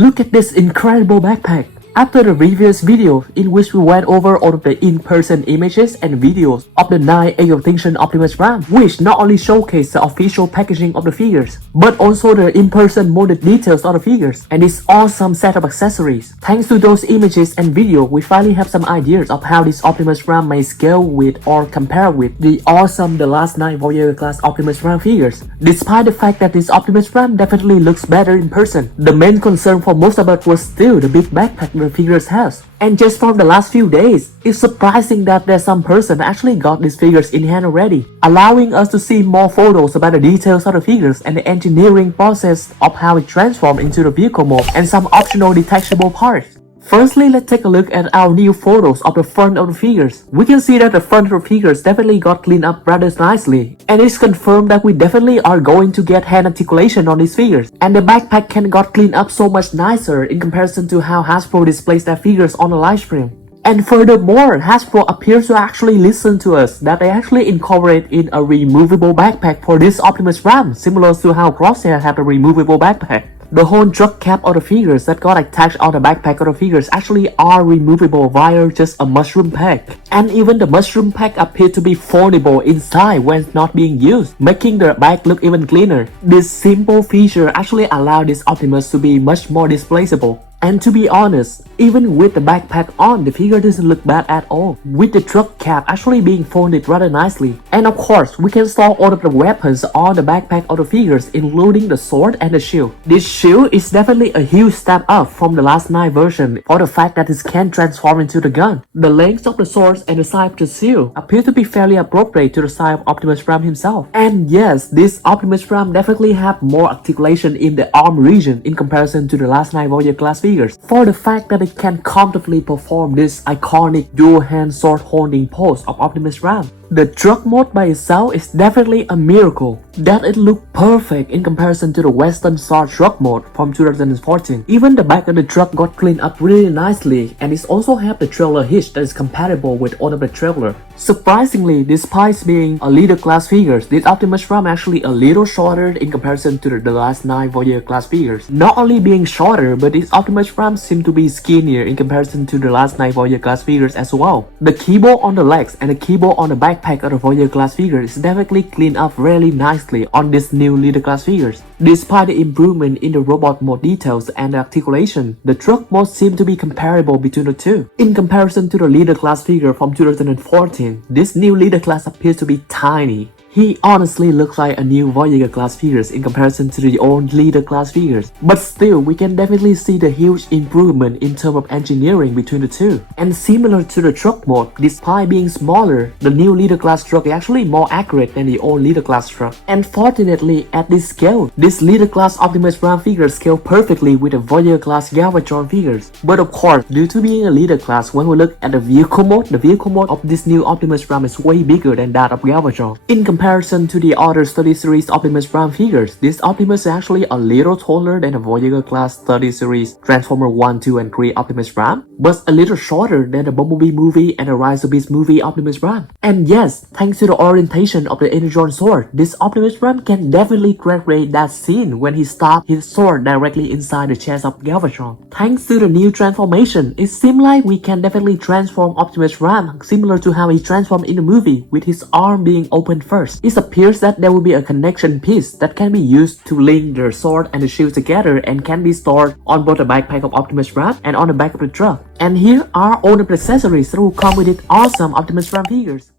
Look at this incredible backpack. After the previous video in which we went over all of the in-person images and videos of the 9 Extinction Optimus Prime, which not only showcase the official packaging of the figures, but also the in-person molded details of the figures and this awesome set of accessories. Thanks to those images and video, we finally have some ideas of how this Optimus Prime may scale with or compare with the awesome The Last 9 Voyager class Optimus Prime figures. Despite the fact that this Optimus Prime definitely looks better in person, the main concern for most of us was still the big backpack the figures has. And just from the last few days, it's surprising that there's some person actually got these figures in hand already, allowing us to see more photos about the details of the figures and the engineering process of how it transforms into the vehicle mode and some optional detachable parts. Firstly, let's take a look at our new photos of the front of the figures. We can see that the front of the figures definitely got cleaned up rather nicely, and it's confirmed that we definitely are going to get hand articulation on these figures, and the backpack can got cleaned up so much nicer in comparison to how Hasbro displays their figures on the live stream. And furthermore, Hasbro appears to actually listen to us, that they actually incorporate in a removable backpack for this Optimus Prime, similar to how Crosshair had a removable backpack. The whole truck cap of the figures that got attached on the backpack of the figures actually are removable via just a mushroom pack. And even the mushroom pack appears to be foldable inside when not being used, making the back look even cleaner. This simple feature actually allows this Optimus to be much more displaceable. And to be honest, even with the backpack on, the figure doesn't look bad at all, with the truck cap actually being folded rather nicely. And of course, we can store all of the weapons on the backpack of the figures, including the sword and the shield. This shield is definitely a huge step up from the last 9 version for the fact that it can transform into the gun. The length of the swords and the size of the shield appear to be fairly appropriate to the size of Optimus Prime himself. And yes, this Optimus Prime definitely have more articulation in the arm region in comparison to the last 9 Voyager class figures, for the fact that it can comfortably perform this iconic dual-hand sword holding pose of Optimus Prime. The truck mode by itself is definitely a miracle, that it looked perfect in comparison to the Western Star truck mode from 2014. Even the back of the truck got cleaned up really nicely, and it also have the trailer hitch that is compatible with all of the trailer. Surprisingly, despite being a leader class figures, this Optimus Prime actually a little shorter in comparison to the last 9 Voyager class figures. Not only being shorter, but this Optimus Prime seems to be skinnier in comparison to the last 9 Voyager class figures as well. The keyboard on the legs and the keyboard on the backpack of the Voyager class figure is definitely cleaned up really nicely on this new leader class figures. Despite the improvement in the robot mode details and the articulation, the truck mode seems to be comparable between the two. In comparison to the leader class figure from 2014, this new leader class appears to be tiny. He honestly looks like a new Voyager class figures in comparison to the old leader class figures. But still, we can definitely see the huge improvement in terms of engineering between the two. And similar to the truck mode, despite being smaller, the new leader class truck is actually more accurate than the old leader class truck. And fortunately, at this scale, this leader class Optimus Prime figures scale perfectly with the Voyager class Galvatron figures. But of course, due to being a leader class, when we look at the vehicle mode of this new Optimus Prime is way bigger than that of Galvatron. In comparison to the other 30 series Optimus Prime figures, this Optimus is actually a little taller than the Voyager class 30 series Transformer 1, 2, and 3 Optimus Prime, but a little shorter than the Bumblebee movie and the Rise of Beast movie Optimus Prime. And yes, thanks to the orientation of the Energon sword, this Optimus Prime can definitely recreate that scene when he stabs his sword directly inside the chest of Galvatron. Thanks to the new transformation, it seems like we can definitely transform Optimus Prime similar to how he transformed in the movie, with his arm being opened first. It appears that there will be a connection piece that can be used to link the sword and the shield together and can be stored on both the backpack of Optimus Prime and on the back of the truck. And here are all of the accessories that will come with it awesome Optimus Prime figures.